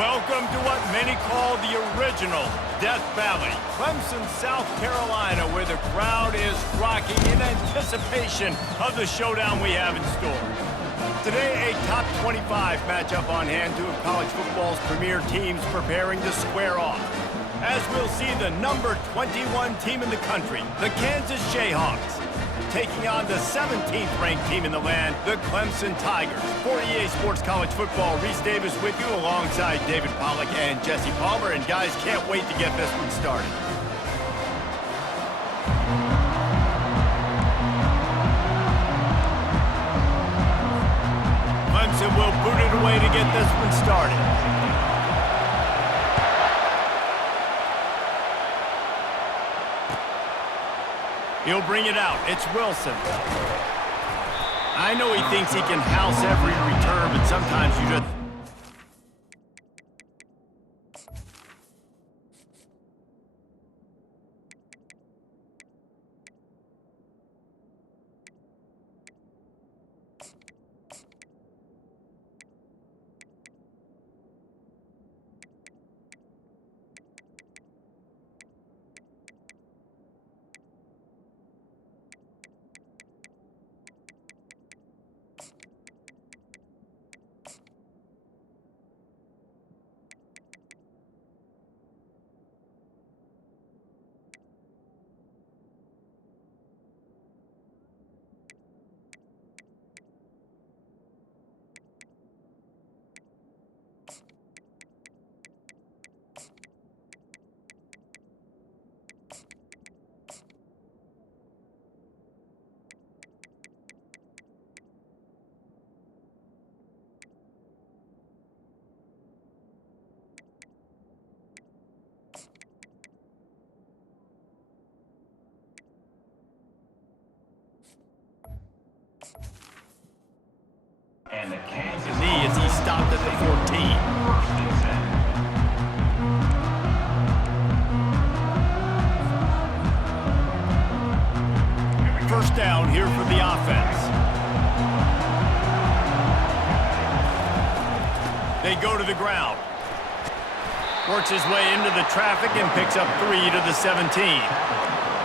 Welcome to what many call the original Death Valley, Clemson, South Carolina, where the crowd is rocking in anticipation of the showdown we have in store. Today, a top 25 matchup on hand, two of college football's premier teams preparing to square off. As we'll see the number 21 team in the country, the Kansas Jayhawks, taking on the 17th ranked team in the land, the Clemson Tigers. For EA Sports College Football, Reese Davis with you alongside David Pollack and Jesse Palmer. And guys, can't wait to get this one started. Clemson will boot it away to get this one started. He'll bring it out. It's Wilson. I know he thinks he can house every return, but sometimes you just... And the Kansas knee as he stopped at the 14. First down here for the offense. They go to the ground. Works his way into the traffic and picks up 3 to the 17.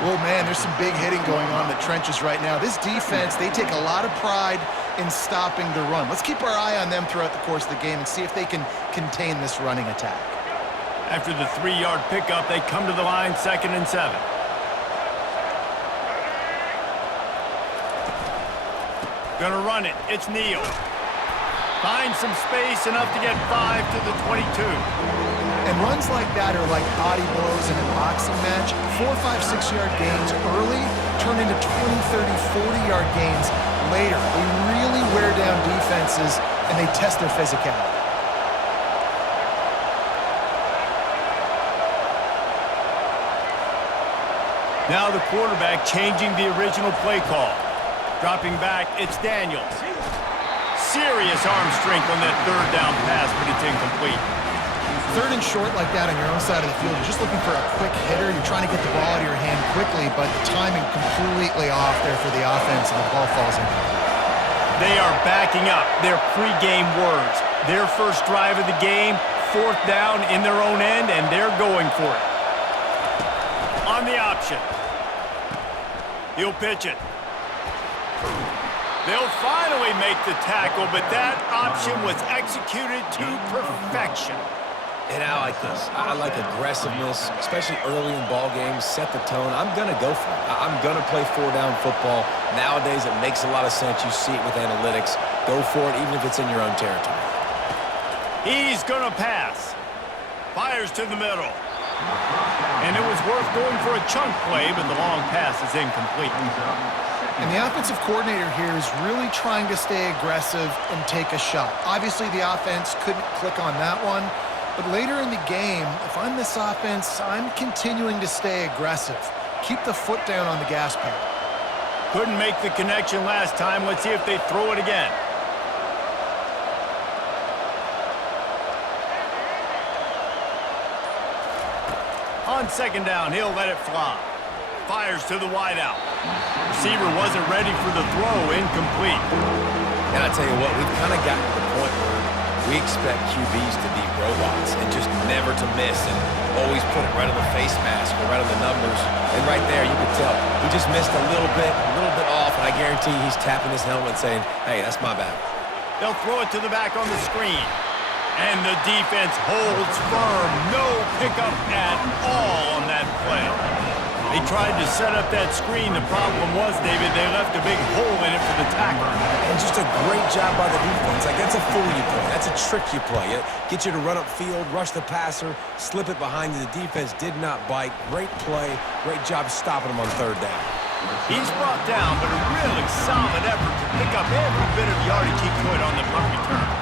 Well, man, there's some big hitting going on in the trenches right now. This defense, they take a lot of pride in stopping the run. Let's keep our eye on them throughout the course of the game and see if they can contain this running attack. After the 3-yard pickup, they come to the line, 2nd and 7. Gonna run it. It's Neal. Finds some space, enough to get 5 to the 22. And runs like that are like body blows in a boxing match. 4, 5, 6-yard gains early turn into 20, 30, 40-yard gains later. They really wear down defenses, and they test their physicality. Now the quarterback changing the original play call. Dropping back, it's Daniels. Serious arm strength on that 3rd down pass, but it's incomplete. 3rd and short like that on your own side of the field, you're just looking for a quick hitter. You're trying to get the ball out of your hand quickly, but the timing completely off there for the offense, and the ball falls incomplete. They are backing up their pregame words. Their first drive of the game, 4th down in their own end, and they're going for it. On the option. He'll pitch it. They'll finally make the tackle, but that option was executed to perfection. And I like this. I like aggressiveness, especially early in ball games. Set the tone. I'm going to go for it. I'm going to play 4-down football. Nowadays, it makes a lot of sense. You see it with analytics. Go for it, even if it's in your own territory. He's going to pass. Fires to the middle. And it was worth going for a chunk play, but the long pass is incomplete. And the offensive coordinator here is really trying to stay aggressive and take a shot. Obviously, the offense couldn't click on that one. But later in the game, if I'm this offense, I'm continuing to stay aggressive. Keep the foot down on the gas pedal. Couldn't make the connection last time. Let's see if they throw it again. On 2nd down, he'll let it fly. Fires to the wideout. Receiver wasn't ready for the throw, incomplete. And I tell you what, we've kind of gotten to the point where We expect QBs to be robots and just never to miss and always put it right on the face mask or right on the numbers. And right there, you can tell he just missed a little bit off, and I guarantee he's tapping his helmet saying, hey, that's my bad. They'll throw it to the back on the screen. And the defense holds firm. No pickup at all on that play. They tried to set up that screen. The problem was, David, they left a big hole in it for the tackler. And just a great job by the defense. Like, that's a fool you play. That's a trick you play. It gets you to run up field, rush the passer, slip it behind you. The defense did not bite. Great play. Great job stopping him on third down. He's brought down, but a really solid effort to pick up every bit of yardage he could on the punt return.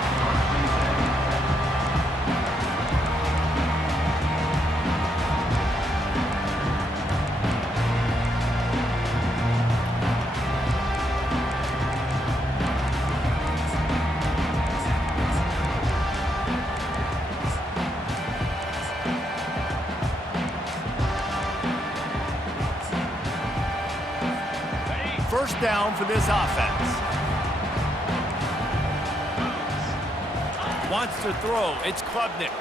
First down for this offense. Wants to throw. It's Klubnik.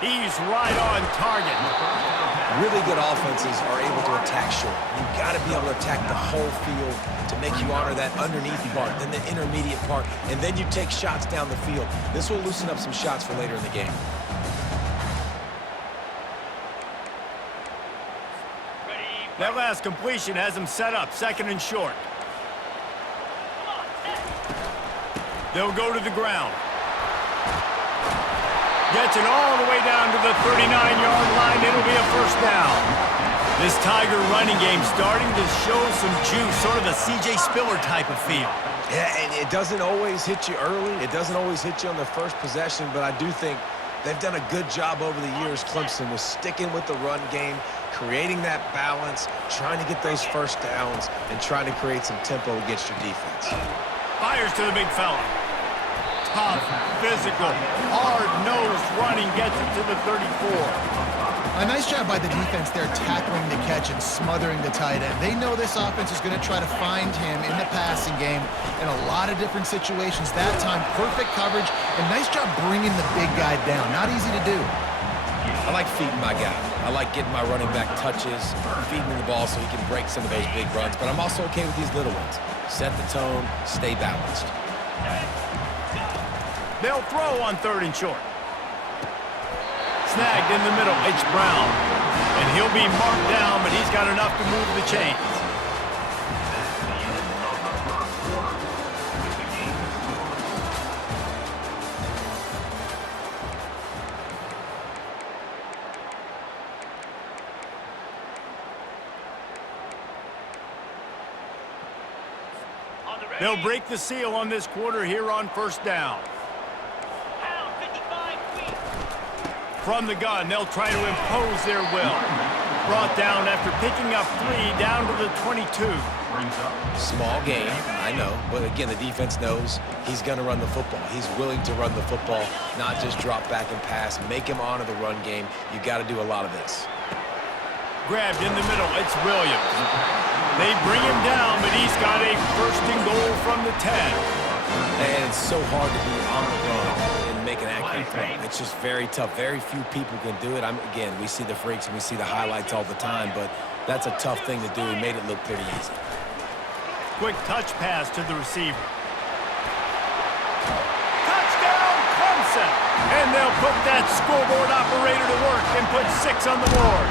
He's right on target. Really good offenses are able to attack short. You've got to be able to attack the whole field to make you honor that underneath part, then the intermediate part, and then you take shots down the field. This will loosen up some shots for later in the game. That last completion has him set up, second and short. They'll go to the ground. Gets it all the way down to the 39-yard line. It'll be a first down. This Tiger running game starting to show some juice, sort of a C.J. Spiller type of feel. Yeah, and it doesn't always hit you early. It doesn't always hit you on the first possession, but I do think they've done a good job over the years, Clemson, with sticking with the run game, creating that balance, trying to get those first downs, and trying to create some tempo against your defense. Fires to the big fella. Tough, physical, hard-nosed running gets it to the 34. A nice job by the defense there tackling the catch and smothering the tight end. They know this offense is going to try to find him in the passing game in a lot of different situations. That time, perfect coverage, and nice job bringing the big guy down. Not easy to do. I like feeding my guy. I like getting my running back touches, feeding him the ball so he can break some of those big runs. But I'm also okay with these little ones. Set the tone, stay balanced. They'll throw on third and short. Snagged in the middle, it's Brown. And he'll be marked down, but he's got enough to move the chains. They'll break the seal on this quarter here on first down. From the gun, they'll try to impose their will. Brought down after picking up 3 down to the 22. Small game, I know, but again, the defense knows he's going to run the football. He's willing to run the football, not just drop back and pass, make him honor the run game. You got to do a lot of this. Grabbed in the middle, it's Williams. They bring him down, but he's got a first and goal from the 10. And it's so hard to be on the run and make an accurate throw. It's just very tough. Very few people can do it. Again, we see the freaks and we see the highlights all the time, but that's a tough thing to do. He made it look pretty easy. Quick touch pass to the receiver. Touchdown, Clemson! And they'll put that scoreboard operator to work and put 6 on the board.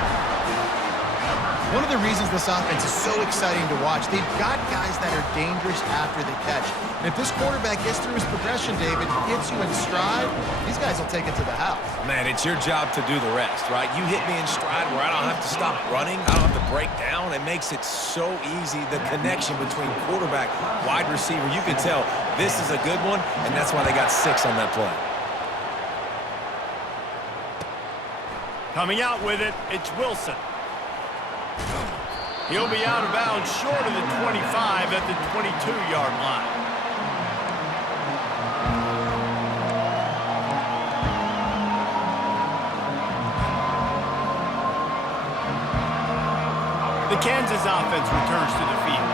One of the reasons this offense is so exciting to watch, they've got guys that are dangerous after the catch. And if this quarterback gets through his progression, David, hits you in stride, these guys will take it to the house. Man, it's your job to do the rest, right? You hit me in stride where I don't have to stop running. I don't have to break down. It makes it so easy, the connection between quarterback, wide receiver. You can tell this is a good one, and that's why they got 6 on that play. Coming out with it, it's Wilson. He'll be out of bounds short of the 25 at the 22-yard line. The Kansas offense returns to the field.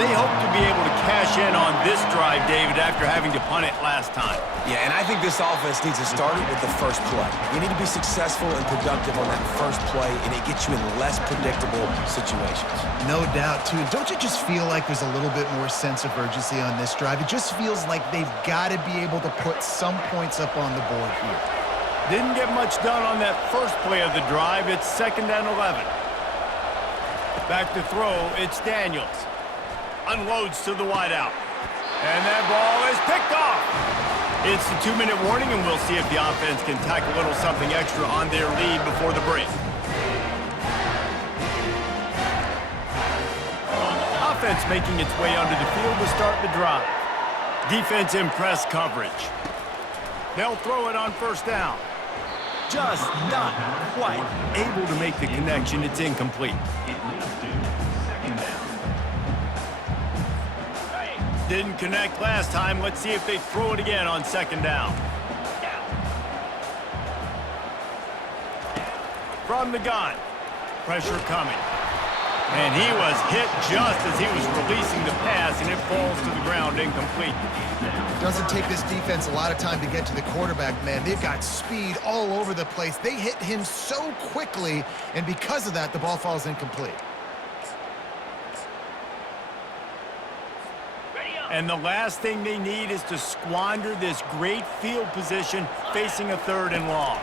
They hope to be able to cash in on this drive, David, after having to punt it last time. Yeah, and I think this offense needs to start it with the first play. You need to be successful and productive on that first play, and it gets you in less predictable situations. No doubt, too. Don't you just feel like there's a little bit more sense of urgency on this drive? It just feels like they've got to be able to put some points up on the board here. Didn't get much done on that first play of the drive. It's 2nd and 11. Back to throw, it's Daniels. Unloads to the wideout. And that ball is picked off. It's a 2-minute warning, and we'll see if the offense can tack a little something extra on their lead before the break. Offense making its way onto the field to start the drive. Defense in press coverage. They'll throw it on 1st down. Just not quite able to make the connection. It's incomplete. Didn't connect last time. Let's see if they throw it again on 2nd down. From the gun. Pressure coming. And he was hit just as he was releasing the pass, and it falls to the ground incomplete. Doesn't take this defense a lot of time to get to the quarterback, man. They've got speed all over the place. They hit him so quickly, and because of that, the ball falls incomplete. And the last thing they need is to squander this great field position facing a 3rd and long.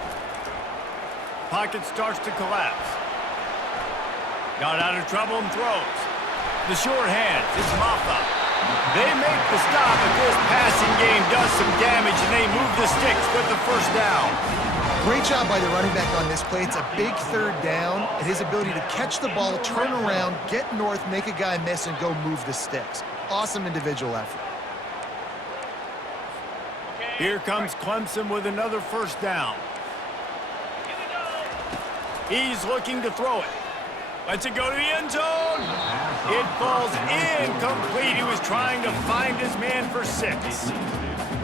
Pocket starts to collapse. Got out of trouble and throws. The short hands, it's Maffa. They make the stop, but this passing game does some damage, and they move the sticks with the 1st down. Great job by the running back on this play. It's a big 3rd down, and his ability to catch the ball, turn around, get north, make a guy miss, and go move the sticks. Awesome individual effort. Here comes Clemson with another 1st down. He's looking to throw it. Lets it go to the end zone. It falls incomplete. He was trying to find his man for 6.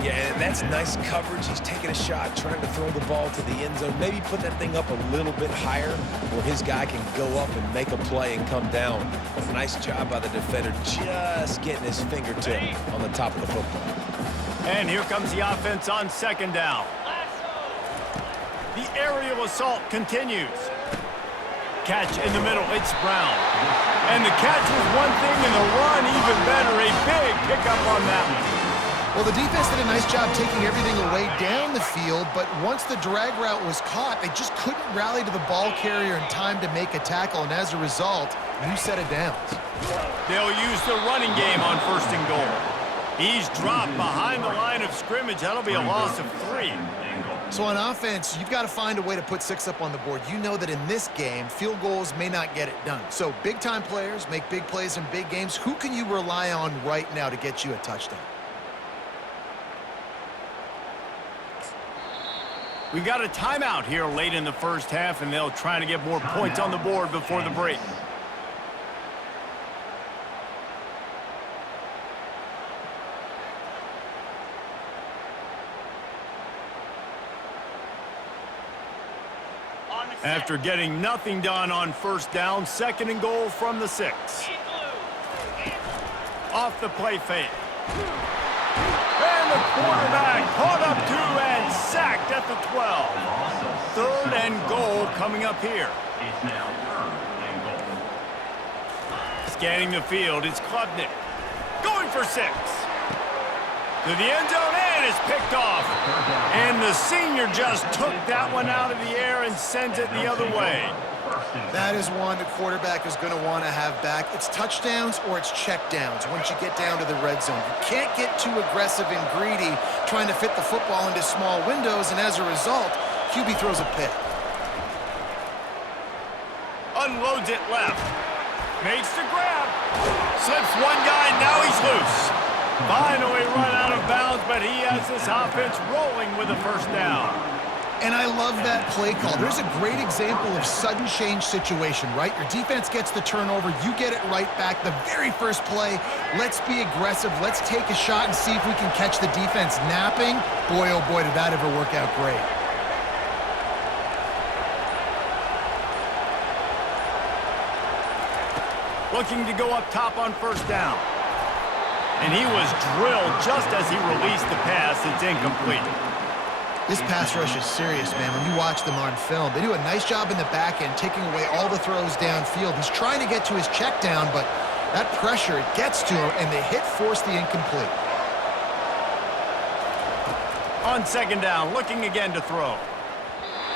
Yeah, and that's nice coverage. He's taking a shot, trying to throw the ball to the end zone. Maybe put that thing up a little bit higher where his guy can go up and make a play and come down. But a nice job by the defender just getting his fingertip on the top of the football. And here comes the offense on 2nd down. The aerial assault continues. Catch in the middle, it's Brown. And the catch was one thing, and the run even better. A big pickup on that one. Well, the defense did a nice job taking everything away down the field, but once the drag route was caught, they just couldn't rally to the ball carrier in time to make a tackle, and as a result, new set of downs. They'll use the running game on 1st and goal. He's dropped behind the line of scrimmage. That'll be a loss of 3. So on offense, you've got to find a way to put 6 up on the board. You know that in this game, field goals may not get it done. So big-time players make big plays in big games. Who can you rely on right now to get you a touchdown? We've got a timeout here late in the 1st half, and they'll try to get more points on the board before the break. After getting nothing done on 1st down, 2nd and goal from the 6. Off the play fake. And the quarterback caught up to and sacked at the 12. 3rd and goal coming up here. Scanning the field, it's Klubnik. Going for 6. To the end zone, and it's picked off. And the senior just took that one out of the air and sends it the other way. That is one the quarterback is going to want to have back. It's touchdowns or it's checkdowns once you get down to the red zone. You can't get too aggressive and greedy trying to fit the football into small windows, and as a result, QB throws a pick. Unloads it left. Makes the grab. Slips one guy, now he's loose. Finally run out of bounds, but he has this offense rolling with a 1st down. And I love that play call. There's a great example of sudden change situation, right? Your defense gets the turnover, you get it right back. The very first play, let's be aggressive, let's take a shot and see if we can catch the defense napping. Boy, oh boy, did that ever work out great. Looking to go up top on 1st down. And he was drilled just as he released the pass. It's incomplete. This pass rush is serious, man. When you watch them on film, they do a nice job in the back end, taking away all the throws downfield. He's trying to get to his check down, but that pressure, it gets to him, and the hit forced the incomplete. On second down, looking again to throw.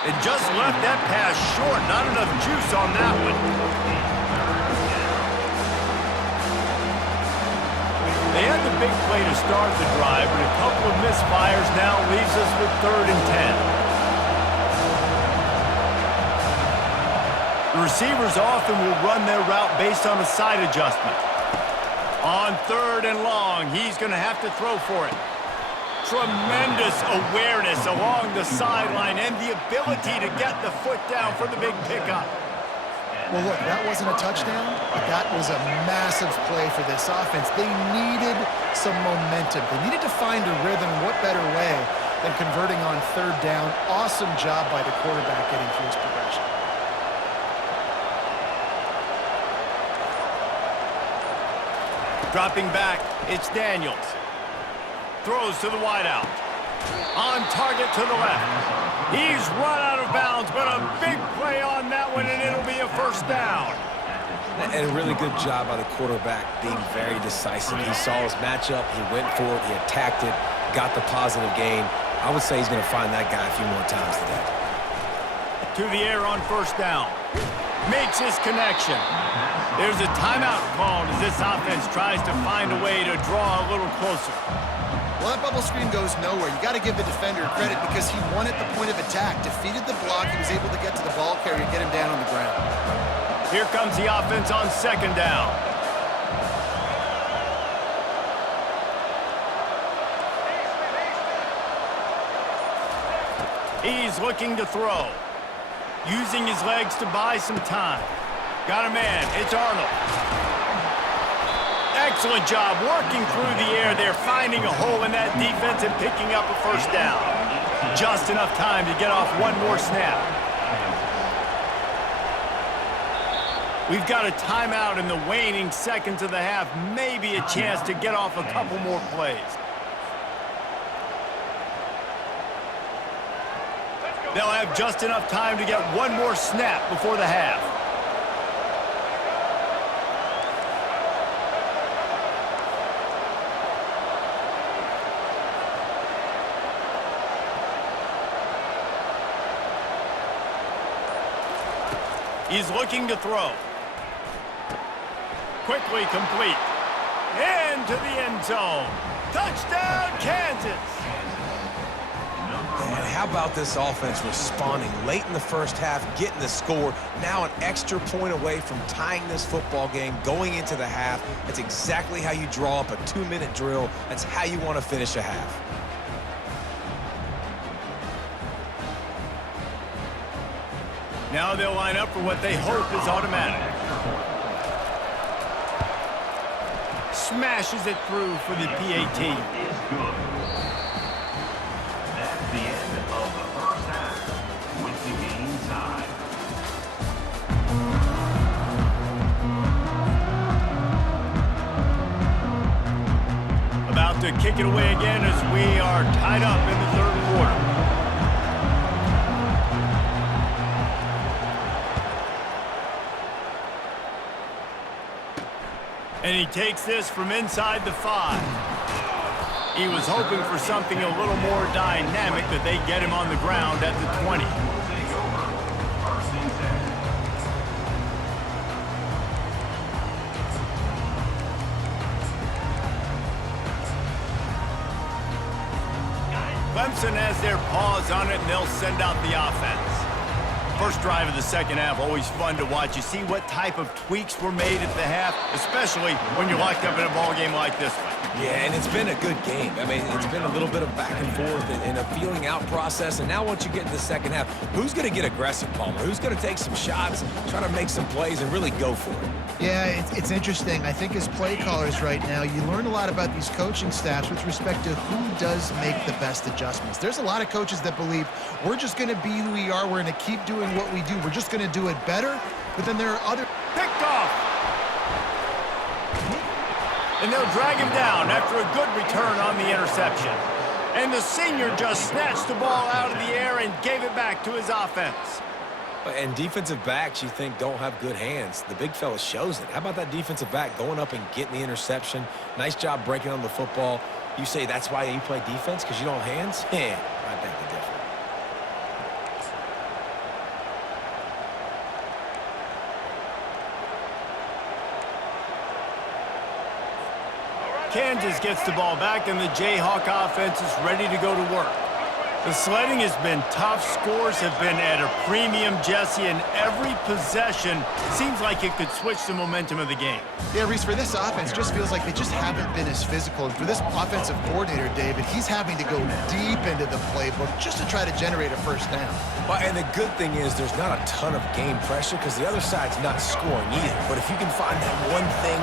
It just left that pass short. Not enough juice on that one. They had the big play to start the drive, but a couple of misfires now leaves us with 3rd and 10. The receivers often will run their route based on a side adjustment. On 3rd and long, he's going to have to throw for it. Tremendous awareness along the sideline and the ability to get the foot down for the big pickup. Well, look, that wasn't a touchdown, but that was a massive play for this offense. They needed some momentum. They needed to find a rhythm. What better way than converting on 3rd down? Awesome job by the quarterback getting through his progression. Dropping back, it's Daniels. Throws to the wideout. On target to the left. He's run out of bounds, but a big play on that one, and it'll be a 1st down. And a really good job by the quarterback being very decisive. He saw his matchup, he went for it, he attacked it, got the positive gain. I would say he's going to find that guy a few more times today. To the air on 1st down. Makes his connection. There's a timeout called as this offense tries to find a way to draw a little closer. Well, that bubble screen goes nowhere. You got to give the defender credit because he won at the point of attack, defeated the block. He was able to get to the ball carrier and get him down on the ground. Here comes the offense on 2nd down. He's looking to throw. Using his legs to buy some time. Got a man. It's Arnold. Excellent job working through the air there, finding a hole in that defense and picking up a 1st down. Just enough time to get off one more snap. We've got a timeout in the waning seconds of the half. Maybe a chance to get off a couple more plays. They'll have just enough time to get one more snap before the half. He's looking to throw. Quickly complete. Into the end zone. Touchdown, Kansas! And how about this offense responding late in the 1st half, getting the score, now an extra point away from tying this football game, going into the half. That's exactly how you draw up a 2-minute drill. That's how you want to finish a half. Now they'll line up for what they hope is automatic. Smashes it through for the PAT. That's the end of the 1st half with the game tied. About to kick it away again as we are tied up in the 3rd quarter. And he takes this from inside the 5. He was hoping for something a little more dynamic, that they get him on the ground at the 20. Clemson has their paws on it, and they'll send out the offense. First drive of the 2nd half, always fun to watch. You see what type of tweaks were made at the half, especially when you're locked up in a ball game like this one. Yeah, and it's been a good game. I mean, it's been a little bit of back and forth and a feeling out process. And now once you get in the 2nd half, who's going to get aggressive, Palmer? Who's going to take some shots, try to make some plays, and really go for it? Yeah, it's interesting. I think as play callers right now, you learn a lot about these coaching staffs with respect to who does make the best adjustments. There's a lot of coaches that believe we're just going to be who we are. We're going to keep doing what we do. We're just going to do it better. But then there are other... Picked off. And they'll drag him down after a good return on the interception. And the senior just snatched the ball out of the air and gave it back to his offense. And defensive backs you think don't have good hands. The big fella shows it. How about that defensive back going up and getting the interception? Nice job breaking on the football. You say that's why you play defense, because you don't have hands? Yeah, I beg the difference. Kansas gets the ball back, and the Jayhawk offense is ready to go to work. The sledding has been tough. Scores have been at a premium, Jesse, and every possession seems like it could switch the momentum of the game. Yeah, Reese, for this offense, just feels like they just haven't been as physical. And for this offensive coordinator, David, he's having to go deep into the playbook just to try to generate a first down. Well, and the good thing is there's not a ton of game pressure because the other side's not scoring either. But if you can find that one thing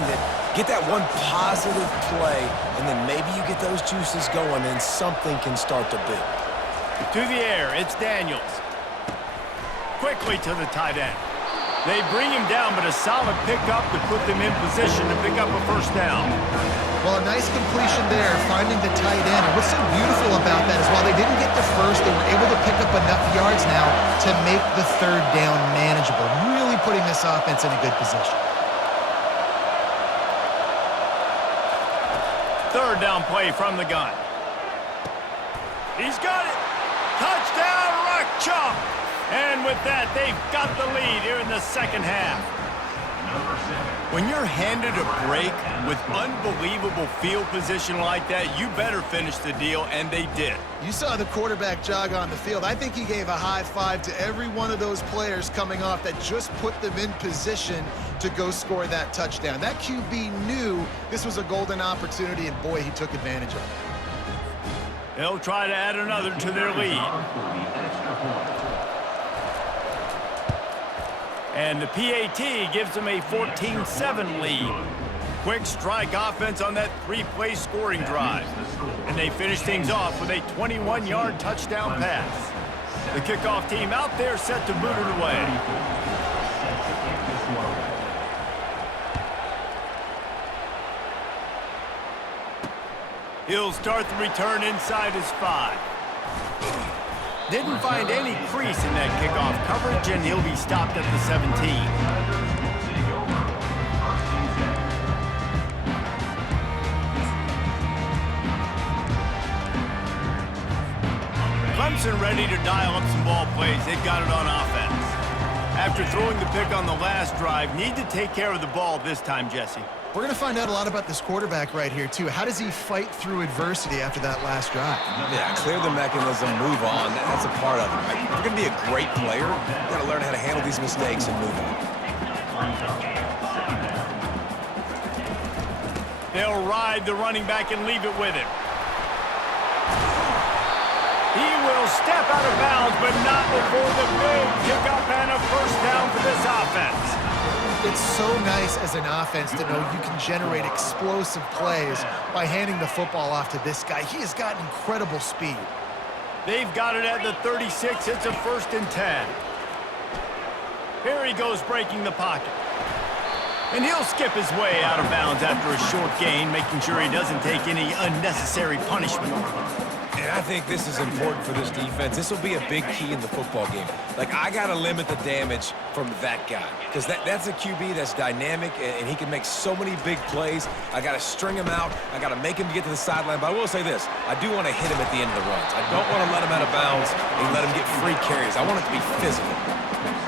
get that one positive play, and then maybe you get those juices going, and something can start to build. To the air, it's Daniels. Quickly to the tight end. They bring him down, but a solid pickup to put them in position to pick up a first down. Well, a nice completion there, finding the tight end. And what's so beautiful about that is while they didn't get the first, they were able to pick up enough yards now to make the third down manageable, really putting this offense in a good position. Third down play from the gun. He's got it. Touchdown, Rock Chalk. And with that, they've got the lead here in the second half. When you're handed a break with unbelievable field position like that, you better finish the deal, and they did. You saw the quarterback jog on the field. I think he gave a high five to every one of those players coming off that just put them in position to go score that touchdown. That QB knew this was a golden opportunity, and boy, he took advantage of it. They'll try to add another to their lead. And the PAT gives them a 14-7 lead. Quick strike offense on that three-play scoring drive. And they finish things off with a 21-yard touchdown pass. The kickoff team out there set to boot it away. He'll start the return inside his 5. Didn't find any crease in that kickoff coverage, and he'll be stopped at the 17. Clemson ready to dial up some ball plays. They've got it on offense. After throwing the pick on the last drive, need to take care of the ball this time, Jesse. We're going to find out a lot about this quarterback right here, too. How does he fight through adversity after that last drive? Yeah, clear the mechanism, move on. That's a part of it, right? If you're going to be a great player, you've got to learn how to handle these mistakes and move on. They'll ride the running back and leave it with him. He will step out of bounds, but not before the big kickoff and a first down for this offense. It's so nice as an offense to know you can generate explosive plays by handing the football off to this guy. He has got incredible speed. They've got it at the 36. It's a 1st and 10. Here he goes breaking the pocket. And he'll skip his way out of bounds after a short gain, making sure he doesn't take any unnecessary punishment. And I think this is important for this defense. This will be a big key in the football game. Like, I got to limit the damage from that guy because that's a QB that's dynamic, and he can make so many big plays. I got to string him out. I got to make him get to the sideline. But I will say this. I do want to hit him at the end of the runs. I don't want to let him out of bounds and let him get free carries. I want it to be physical.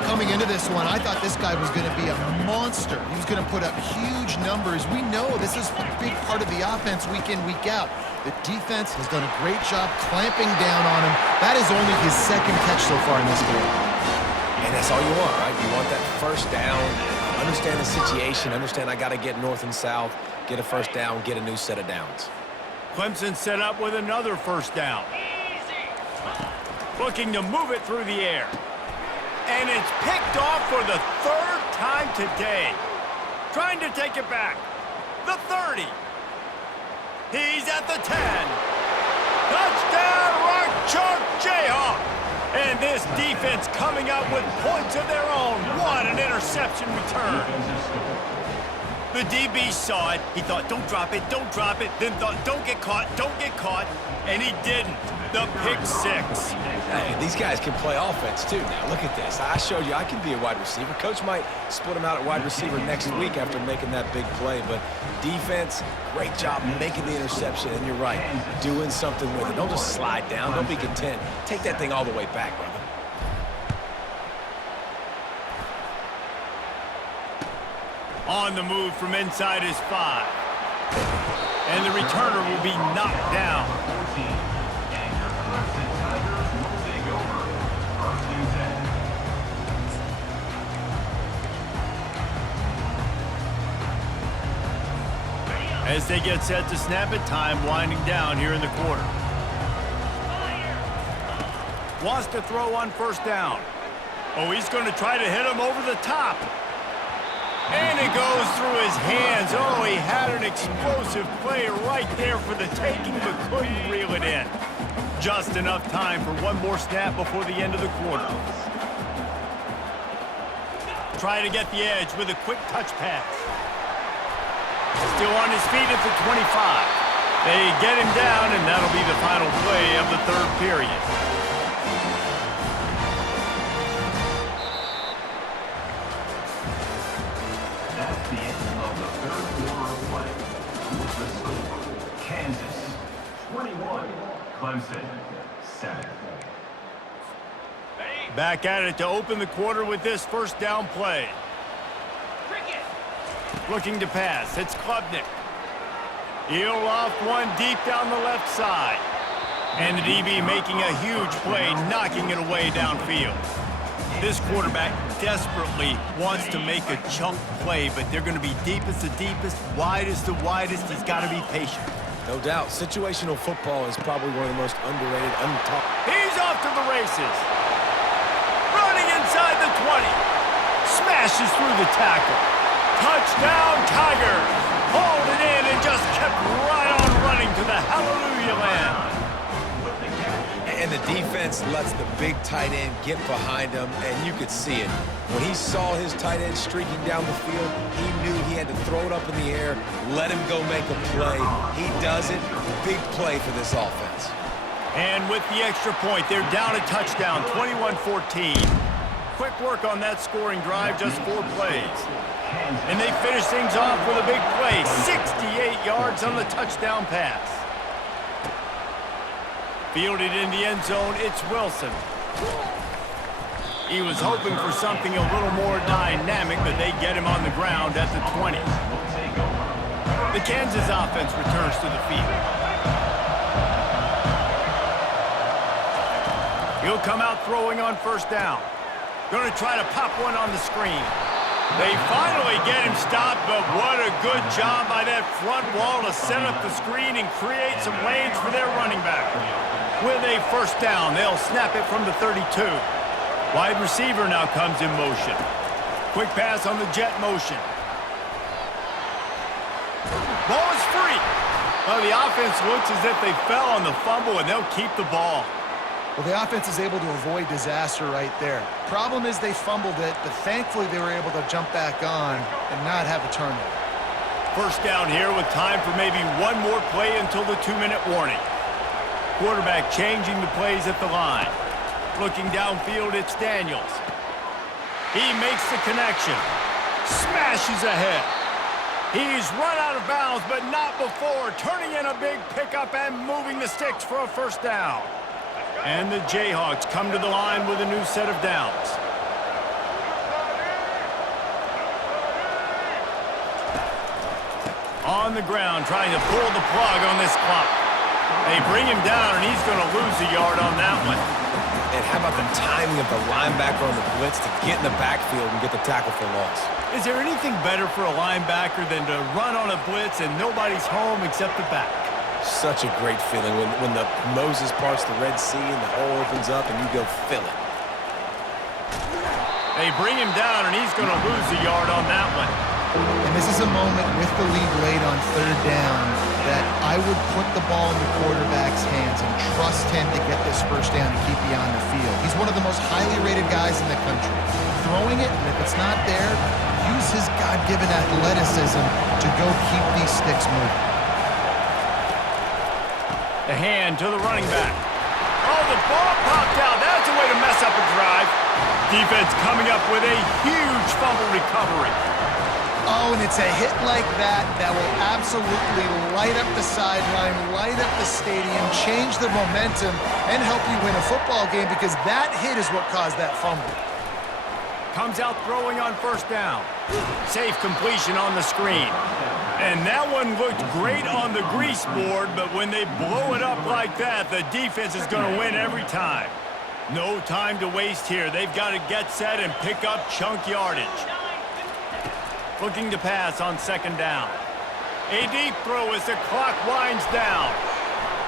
Coming into this one, I thought this guy was going to be a monster. He was going to put up huge numbers. We know this is a big part of the offense week in, week out. The defense has done a great job clamping down on him. That is only his 2nd catch so far in this game. And that's all you want, right? You want that first down, understand the situation, understand I got to get north and south, get a first down, get a new set of downs. Clemson set up with another first down. Looking to move it through the air. And it's picked off for the 3rd time today. Trying to take it back. The 30. He's at the 10. Touchdown, Rock Chalk Jayhawk. And this defense coming up with points of their own. What an interception return. The DB saw it. He thought, don't drop it, don't drop it. Then thought, don't get caught, don't get caught. And he didn't. The pick six. Hey, these guys can play offense, too. Now, look at this. I showed you I can be a wide receiver. Coach might split him out at wide receiver next week after making that big play. But defense, great job making the interception. And you're right, doing something with it. Don't just slide down. Don't be content. Take that thing all the way back, brother. On the move from inside his 5. And the returner will be knocked down. As they get set to snap it, time winding down here in the quarter. Wants to throw on first down. Oh, he's going to try to hit him over the top. And it goes through his hands. Oh, he had an explosive play right there for the taking, but couldn't reel it in. Just enough time for one more snap before the end of the quarter. Try to get the edge with a quick touch pass. Still on his feet at the 25. They get him down, and that'll be the final play of the third period. That's the end of the third quarter of play. With the score, Kansas 21, Clemson 7. Back at it to open the quarter with this first down play. Looking to pass, it's Klubnik. He'll loft one deep down the left side. And the DB making a huge play, knocking it away downfield. This quarterback desperately wants to make a chunk play, but they're going to be deepest the deepest, widest the widest. He's got to be patient. No doubt, situational football is probably one of the most underrated, untaught. He's off to the races. Running inside the 20. Smashes through the tackle. Touchdown, Tigers! Hauled it in and just kept right on running to the hallelujah land. And the defense lets the big tight end get behind him, and you could see it. When he saw his tight end streaking down the field, he knew he had to throw it up in the air, let him go make a play. He does it. Big play for this offense. And with the extra point, they're down a touchdown, 21-14. Quick work on that scoring drive, just 4 plays. And they finish things off with a big play, 68 yards on the touchdown pass. Fielded in the end zone, it's Wilson. He was hoping for something a little more dynamic, but they get him on the ground at the 20. The Kansas offense returns to the field. He'll come out throwing on first down. Going to try to pop one on the screen. They finally get him stopped, but what a good job by that front wall to set up the screen and create some lanes for their running back. With a first down, they'll snap it from the 32. Wide receiver now comes in motion. Quick pass on the jet motion. Ball is free. Well, the offense looks as if they fell on the fumble, and they'll keep the ball. Well, the offense is able to avoid disaster right there. Problem is they fumbled it, but thankfully they were able to jump back on and not have a turnover. First down here with time for maybe one more play until the 2-minute warning. Quarterback changing the plays at the line. Looking downfield, it's Daniels. He makes the connection. Smashes ahead. He's run out of bounds, but not before. Turning in a big pickup and moving the sticks for a first down. And the Jayhawks come to the line with a new set of downs. On the ground, trying to pull the plug on this clock. They bring him down, and he's going to lose a yard on that one. And how about the timing of the linebacker on the blitz to get in the backfield and get the tackle for loss? Is there anything better for a linebacker than to run on a blitz and nobody's home except the back? Such a great feeling when the Moses parts the Red Sea and the hole opens up and you go fill it. They bring him down, and he's going to lose a yard on that one. And this is a moment with the lead late on third down that I would put the ball in the quarterback's hands and trust him to get this first down and keep you on the field. He's one of the most highly rated guys in the country. Throwing it, and if it's not there, use his God-given athleticism to go keep these sticks moving. The hand to the running back. Oh, the ball popped out. That's a way to mess up a drive. Defense coming up with a huge fumble recovery. Oh, and it's a hit like that that will absolutely light up the sideline, light up the stadium, change the momentum, and help you win a football game because that hit is what caused that fumble. Comes out throwing on first down. Safe completion on the screen. And that one looked great on the grease board, but when they blow it up like that, the defense is going to win every time. No time to waste here. They've got to get set and pick up chunk yardage. Looking to pass on second down. A deep throw as the clock winds down.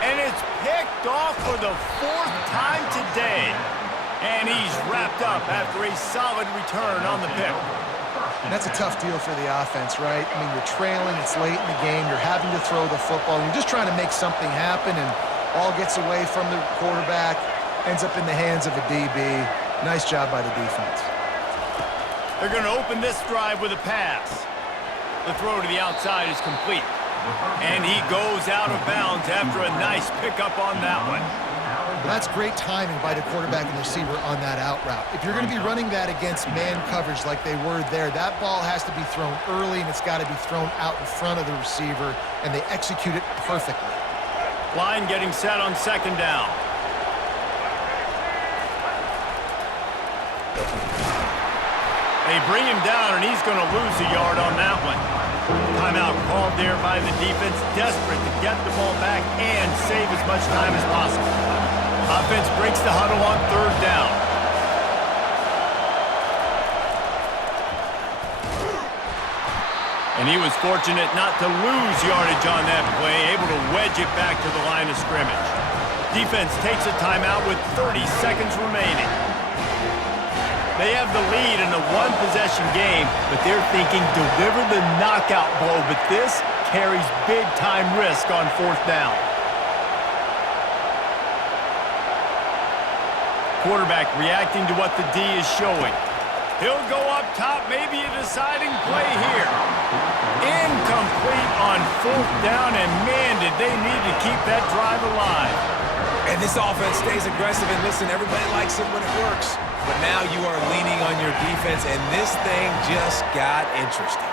And it's picked off for the 4th time today. And he's wrapped up after a solid return on the pick. That's a tough deal for the offense, right? I mean, you're trailing, it's late in the game, you're having to throw the football, you're just trying to make something happen, and all gets away from the quarterback, ends up in the hands of a DB. Nice job by the defense. They're going to open this drive with a pass. The throw to the outside is complete. And he goes out of bounds after a nice pickup on that one. That's great timing by the quarterback and receiver on that out route. If you're going to be running that against man coverage like they were there, that ball has to be thrown early and it's got to be thrown out in front of the receiver, and they execute it perfectly. Line getting set on second down. They bring him down, and he's going to lose a yard on that one. Timeout called there by the defense, desperate to get the ball back and save as much time as possible. Offense breaks the huddle on third down. And he was fortunate not to lose yardage on that play, able to wedge it back to the line of scrimmage. Defense takes a timeout with 30 seconds remaining. They have the lead in a one-possession game, but they're thinking deliver the knockout blow, but this carries big-time risk on fourth down. Quarterback reacting to what the D is showing. He'll go up top, maybe a deciding play here. Incomplete on fourth down, and man, did they need to keep that drive alive. And this offense stays aggressive, and listen, everybody likes it when it works. But now you are leaning on your defense, and this thing just got interesting.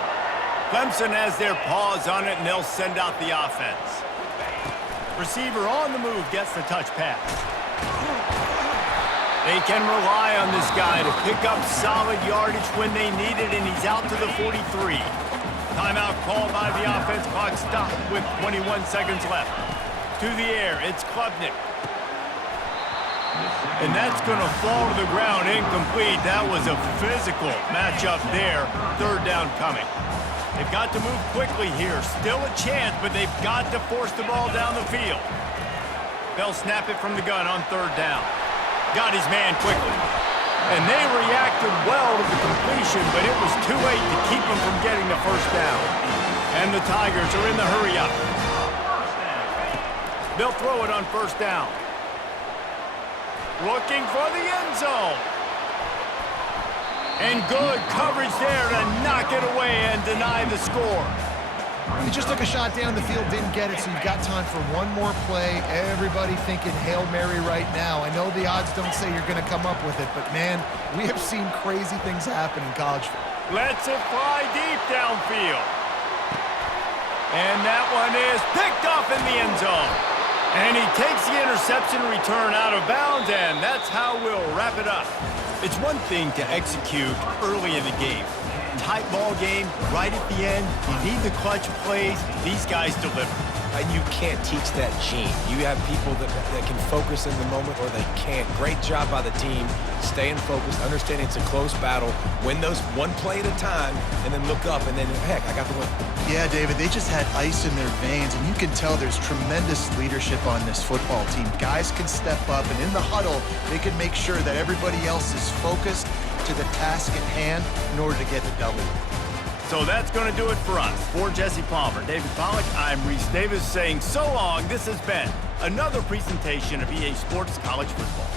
Clemson has their paws on it, and they'll send out the offense. Receiver on the move gets the touch pass. They can rely on this guy to pick up solid yardage when they need it, and he's out to the 43. Timeout called by the offense. Clock stopped with 21 seconds left. To the air, it's Klubnik. And that's going to fall to the ground incomplete. That was a physical matchup there. Third down coming. They've got to move quickly here. Still a chance, but they've got to force the ball down the field. They'll snap it from the gun on third down. Got his man quickly. And they reacted well to the completion, but it was too late to keep them from getting the first down. And the Tigers are in the hurry up. They'll throw it on first down. Looking for the end zone. And good coverage there to knock it away and deny the score. He just took a shot down the field, didn't get it, so you've got time for one more play. Everybody thinking Hail Mary right now. I know the odds don't say you're going to come up with it, but man, we have seen crazy things happen in college football. Lets it fly deep downfield. And that one is picked off in the end zone. And he takes the interception return out of bounds, and that's how we'll wrap it up. It's one thing to execute early in the game. Tight ball game, right at the end. You need the clutch plays. These guys deliver. And you can't teach that gene. You have people that can focus in the moment or they can't. Great job by the team, staying focused, understanding it's a close battle, win those one play at a time, and then look up, and then, heck, I got the win. Yeah, David, they just had ice in their veins, and you can tell there's tremendous leadership on this football team. Guys can step up, and in the huddle, they can make sure that everybody else is focused to the task at hand in order to get the W. So that's going to do it for us. For Jesse Palmer, David Pollack, I'm Reese Davis saying so long. This has been another presentation of EA Sports College Football.